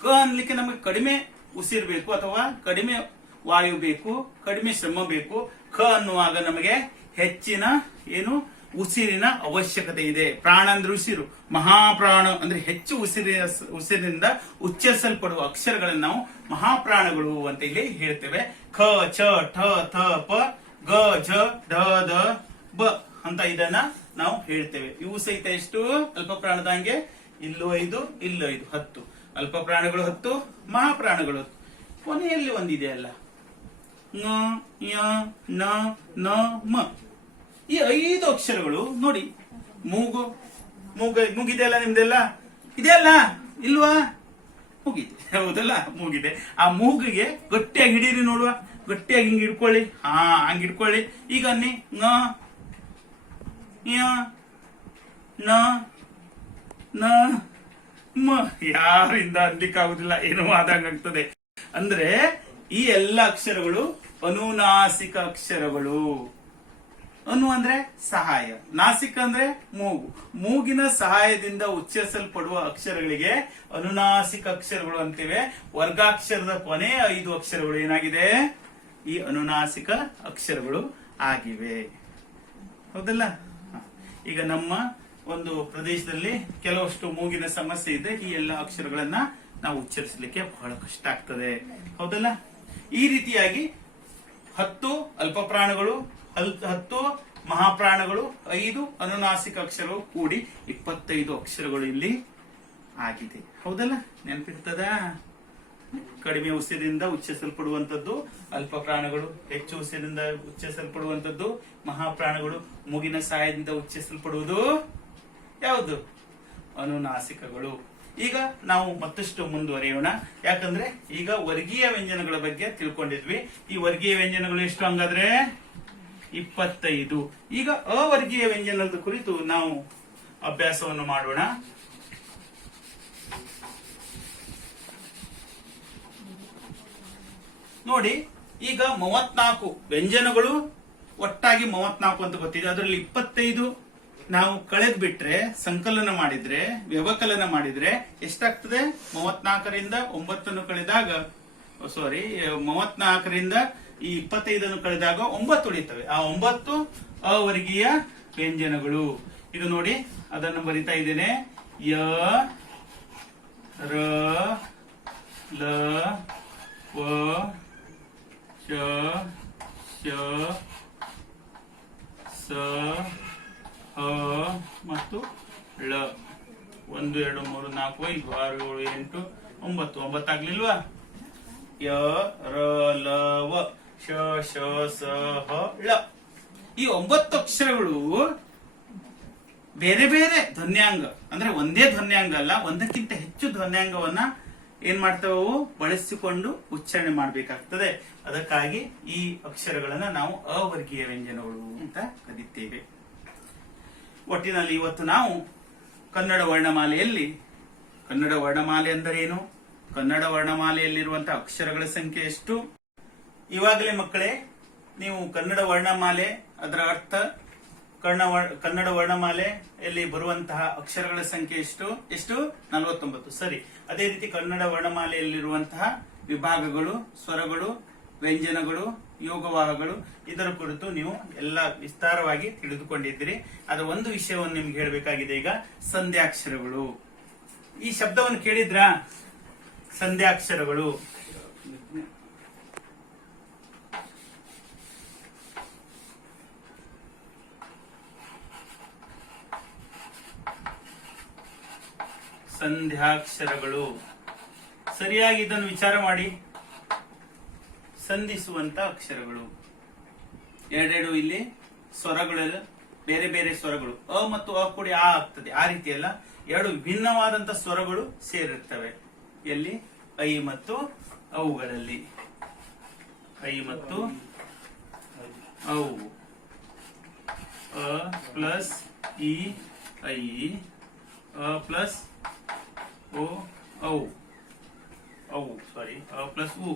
ಕ ಅನ್ಲಿಕ್ಕೆ ನಮಗೆ ಕಡಿಮೆ ಉಸಿರು ಬೇಕು ಅಥವಾ ಕಡಿಮೆ ವಾಯು ಬೇಕು, ಕಡಿಮೆ ಶ್ರಮ ಬೇಕು. ಖ ಅನ್ನುವಾಗ ನಮಗೆ ಹೆಚ್ಚಿನ ಏನು ಉಸಿರಿನ ಅವಶ್ಯಕತೆ ಇದೆ. ಪ್ರಾಣ ಅಂದ್ರೆ ಉಸಿರು. ಮಹಾಪ್ರಾಣ ಅಂದ್ರೆ ಹೆಚ್ಚು ಉಸಿರಿನ ಉಸಿರಿನಿಂದ ಉಚ್ಚರಿಸಲ್ಪಡುವ ಅಕ್ಷರಗಳನ್ನು ನಾವು ಮಹಾಪ್ರಾಣಗಳು ಅಂತ ಇಲ್ಲಿ ಹೇಳ್ತೇವೆ. ಖ ಚ, ಠ, ಥ, ಪ, ಗ ಝ ಢ ದ, ಬ ಅಂತ ಇದನ್ನ ನಾವು ಹೇಳ್ತೇವೆ. ಇವು ಸಹಿತ ಎಷ್ಟು? ಅಲ್ಪ ಪ್ರಾಣದಂಗೆ ಇಲ್ಲೂ ಐದು ಇಲ್ಲೂ ಐದು, ಹತ್ತು. ಅಲ್ಪ ಪ್ರಾಣಗಳು ಹತ್ತು, ಮಹಾಪ್ರಾಣಗಳು ಹತ್ತು. ಕೊನೆಯಲ್ಲಿ ಒಂದಿದೆಯಲ್ಲ ನ, ಯ, ನ ಮ. ಈ ಐದು ಅಕ್ಷರಗಳು ನೋಡಿ. ಮೂಗು ಮೂಗು ಮೂಗಿದೆಯಲ್ಲ ನಿಮ್ದೆಲ್ಲ? ಇದೆಯಲ್ಲ ಇಲ್ವಾ? ಮುಗಿದೆ. ಹೌದಲ್ಲ? ಮೂಗಿದೆ. ಆ ಮೂಗಿಗೆ ಗಟ್ಟಿಯಾಗಿ ಹಿಡೀರಿ ನೋಡುವ. ಗಟ್ಟಿಯಾಗಿ ಹಿಂಗೆ ಹಿಡ್ಕೊಳ್ಳಿ. ಹಾ, ಹಂಗೆ ಹಿಡ್ಕೊಳ್ಳಿ. ಈಗ ಅನ್ನಿ ನ, ಯ, ನ ನ ಯಾರಿಂದ ಅನ್ಲಿಕ್ಕಾಗುದಿಲ್ಲ, ಏನೋ ಆದಂಗಾಗ್ತದೆ. ಅಂದ್ರೆ, ಈ ಎಲ್ಲ ಅಕ್ಷರಗಳು ಅನುನಾಸಿಕ ಅಕ್ಷರಗಳು. ಅನು ಅಂದ್ರೆ ಸಹಾಯ. ನಾಸಿಕ ಅಂದ್ರೆ ಮೂಗು. ಮೂಗಿನ ಸಹಾಯದಿಂದ ಉಚ್ಚರಿಸಲ್ಪಡುವ ಅಕ್ಷರಗಳಿಗೆ ಅನುನಾಸಿಕ ಅಕ್ಷರಗಳು ಅಂತೇವೆ. ವರ್ಗಾಕ್ಷರದ ಕೊನೆಯ ಐದು ಅಕ್ಷರಗಳು ಏನಾಗಿದೆ? ಈ ಅನುನಾಸಿಕ ಅಕ್ಷರಗಳು ಆಗಿವೆ. ಹೌದಲ್ಲ? ಈಗ ನಮ್ಮ ಒಂದು ಪ್ರದೇಶದಲ್ಲಿ ಕೆಲವಷ್ಟು ಮೂಗಿನ ಸಮಸ್ಯೆ ಇದೆ. ಈ ಎಲ್ಲ ಅಕ್ಷರಗಳನ್ನ ನಾವು ಉಚ್ಚರಿಸಲಿಕ್ಕೆ ಬಹಳ ಕಷ್ಟ ಆಗ್ತದೆ. ಹೌದಲ್ಲ? ಈ ರೀತಿಯಾಗಿ ಹತ್ತು ಅಲ್ಪ ಪ್ರಾಣಗಳು ಹತ್ತು ಮಹಾಪ್ರಾಣಗಳು, ಐದು ಅನುನಾಸಿಕ ಅಕ್ಷರಗಳು ಕೂಡಿ ಇಪ್ಪತ್ತೈದು ಅಕ್ಷರಗಳು ಇಲ್ಲಿ ಆಗಿದೆ. ಹೌದಲ್ಲ? ನೆನಪಿರ್ತದ? ಕಡಿಮೆ ಉಸಿರಿನಿಂದ ಉಚ್ಚರಿಸಲ್ಪಡುವಂತದ್ದು ಅಲ್ಪ ಪ್ರಾಣಗಳು ಹೆಚ್ಚು ಉಸಿರಿಂದ ಉಚ್ಚರಿಸಲ್ಪಡುವಂತದ್ದು ಮಹಾಪ್ರಾಣಗಳು ಮೂಗಿನ ಸಹಾಯದಿಂದ ಉಚ್ಚರಿಸಲ್ಪಡುವುದು ಯಾವುದು? ಅನುನಾಸಿಕಗಳು. ಈಗ ನಾವು ಮತ್ತಷ್ಟು ಮುಂದುವರಿಯೋಣ. ಯಾಕಂದ್ರೆ ಈಗ ವರ್ಗೀಯ ವ್ಯಂಜನಗಳ ಬಗ್ಗೆ ತಿಳ್ಕೊಂಡಿದ್ವಿ. ಈ ವರ್ಗೀಯ ವ್ಯಂಜನಗಳು ಎಷ್ಟು ಹಂಗಾದ್ರೆ? ಇಪ್ಪತ್ತೈದು. ಈಗ ಅವರ್ಗೀಯ ವ್ಯಂಜನದ ಕುರಿತು ನಾವು ಅಭ್ಯಾಸವನ್ನು ಮಾಡೋಣ. ನೋಡಿ, ಈಗ ಮೂವತ್ನಾಲ್ಕು ವ್ಯಂಜನಗಳು ಒಟ್ಟಾಗಿ ಮೂವತ್ನಾಲ್ಕು ಅಂತ ಗೊತ್ತಿದೆ. ಅದರಲ್ಲಿ ಇಪ್ಪತ್ತೈದು ನಾವು ಕಳೆದ್ ಬಿಟ್ರೆ, ಸಂಕಲನ ಮಾಡಿದ್ರೆ, ವ್ಯವಕಲನ ಮಾಡಿದ್ರೆ ಎಷ್ಟಾಗ್ತದೆ? ಮೂವತ್ನಾಲ್ಕರಿಂದ ಒಂಬತ್ತನ್ನು ಕಳೆದಾಗ ಸಾರಿ ಮೂವತ್ನಾಲ್ಕರಿಂದ ಈ ಇಪ್ಪತ್ತೈದನ್ನು ಕಳೆದಾಗ ಒಂಬತ್ತು ಉಳಿತವೆ. ಆ ಒಂಬತ್ತು ಅವರ್ಗೀಯ ವ್ಯಂಜನಗಳು. ಇದು ನೋಡಿ, ಅದನ್ನು ಬರಿತಾ ಇದ್ದೇನೆ. ಯ, ರ, ಲ, ವ, ಶ ಶ ಸ ಹ ಮತ್ತು ಳ ಒಂದು ಎರಡು ಮೂರು ನಾಲ್ಕು, ಐದು, ಆರು, ಏಳು, ಎಂಟು, ಒಂಬತ್ತು, ಒಂಬತ್ತಾಗ್ಲಿಲ್ವಾ? ಯ, ರ ಲ ವ ಶ ಶ, ಸ, ಹ, ಳ. ಈ ಒಂಬತ್ತು ಅಕ್ಷರಗಳು ಬೇರೆ ಬೇರೆ ಧ್ವನ್ಯಾಂಗ, ಅಂದ್ರೆ ಒಂದೇ ಧ್ವನ್ಯಾಂಗ ಅಲ್ಲ, ಒಂದಕ್ಕಿಂತ ಹೆಚ್ಚು ಧ್ವನ್ಯಾಂಗವನ್ನ ಏನ್ ಮಾಡ್ತೇವೆ ಬಳಸಿಕೊಂಡು ಉಚ್ಚಾರಣೆ ಮಾಡಬೇಕಾಗ್ತದೆ. ಅದಕ್ಕಾಗಿ ಈ ಅಕ್ಷರಗಳನ್ನ ನಾವು ಅವರ್ಗೀಯ ವ್ಯಂಜನಗಳು ಅಂತ ಕರೀತೇವೆ. ಒಟ್ಟಿನಲ್ಲಿ ಇವತ್ತು ನಾವು ಕನ್ನಡ ವರ್ಣಮಾಲೆಯಲ್ಲಿ ಕನ್ನಡ ವರ್ಣಮಾಲೆ ಅಂದರೇನು ಕನ್ನಡ ವರ್ಣಮಾಲೆಯಲ್ಲಿರುವಂತಹ ಅಕ್ಷರಗಳ ಸಂಖ್ಯೆ ಎಷ್ಟು? ಇವಾಗಲೇ ಮಕ್ಕಳೇ, ನೀವು ಕನ್ನಡ ವರ್ಣಮಾಲೆ, ಅದರ ಅರ್ಥ ಕನ್ನಡ ಕನ್ನಡ ವರ್ಣಮಾಲೆಯಲ್ಲಿ ಬರುವಂತಹ ಅಕ್ಷರಗಳ ಸಂಖ್ಯೆ ಎಷ್ಟು? ಎಷ್ಟು? ನಲವತ್ತೊಂಬತ್ತು. ಸರಿ. ಅದೇ ರೀತಿ ಕನ್ನಡ ವರ್ಣಮಾಲೆಯಲ್ಲಿರುವಂತಹ ವಿಭಾಗಗಳು, ಸ್ವರಗಳು, ವ್ಯಂಜನಗಳು ಯೋಗವಾಹಗಳು ಇದರ ಕುರಿತು ನೀವು ಎಲ್ಲ ವಿಸ್ತಾರವಾಗಿ ತಿಳಿದುಕೊಂಡಿದ್ದೀರಿ. ಅದರ ಒಂದು ವಿಷಯವನ್ನು ನಿಮ್ಗೆ ಹೇಳಬೇಕಾಗಿದೆ ಈಗ, ಸಂಧ್ಯಾಕ್ಷರಗಳು. ಈ ಶಬ್ದವನ್ನು ಕೇಳಿದ್ರಾ ಸಂಧ್ಯಾಕ್ಷರಗಳು. ಸಂಧ್ಯಾಕ್ಷರಗಳು. ಸರಿಯಾಗಿ ಇದನ್ನು ವಿಚಾರ ಮಾಡಿ. ಸಂಧಿಸುವಂತ ಅಕ್ಷರಗಳು. ಎರಡೆರಡು ಇಲ್ಲಿ ಸ್ವರಗಳೆಲ್ಲ ಬೇರೆ ಬೇರೆ ಸ್ವರಗಳು. ಅ ಮತ್ತು ಅ ಕೂಡಿ ಆ ಆಗ್ತದೆ. ಆ ರೀತಿ ಅಲ್ಲ ಎರಡು ಭಿನ್ನವಾದಂತ ಸ್ವರಗಳು ಸೇರಿರ್ತವೆ ಎಲ್ಲಿ? ಐ ಮತ್ತು ಅವುಗಳಲ್ಲಿ ಐ ಮತ್ತು ಅವು ಅ ಪ್ಲಸ್ ಇ, ಐ. ಅ ಪ್ಲಸ್ ಓ, ಔ. ಅವು ಸಾರಿ ಅ ಪ್ಲಸ್ ಉ.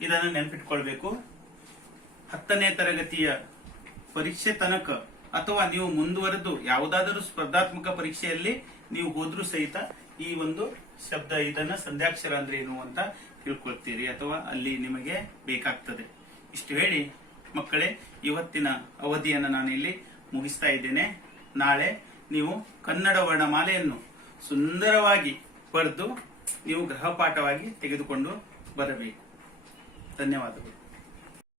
ಇದನ್ನು ನೆನಪಿಟ್ಕೊಳ್ಬೇಕು. ಹತ್ತನೇ ತರಗತಿಯ ಪರೀಕ್ಷೆ ತನಕ ಅಥವಾ ನೀವು ಮುಂದುವರೆದು ಯಾವುದಾದರೂ ಸ್ಪರ್ಧಾತ್ಮಕ ಪರೀಕ್ಷೆಯಲ್ಲಿ ನೀವು ಹೋದ್ರೂ ಸಹಿತ ಈ ಒಂದು ಶಬ್ದ ಇದನ್ನ ಸಂಧ್ಯಾಕ್ಷರ ಅಂದ್ರೆ ಏನು ಅಂತ ತಿಳ್ಕೊಳ್ತೀರಿ ಅಥವಾ ಅಲ್ಲಿ ನಿಮಗೆ ಬೇಕಾಗ್ತದೆ. ಇಷ್ಟು ಹೇಳಿ ಮಕ್ಕಳೇ, ಇವತ್ತಿನ ಅವಧಿಯನ್ನು ನಾನು ಇಲ್ಲಿ ಮುಗಿಸ್ತಾ ಇದ್ದೇನೆ. ನಾಳೆ ನೀವು ಕನ್ನಡ ವರ್ಣಮಾಲೆಯನ್ನು ಸುಂದರವಾಗಿ ಬರೆದು ನೀವು ಗೃಹಪಾಠವಾಗಿ ತೆಗೆದುಕೊಂಡು ಬರಬೇಕು. ಧನ್ಯವಾದಗಳು.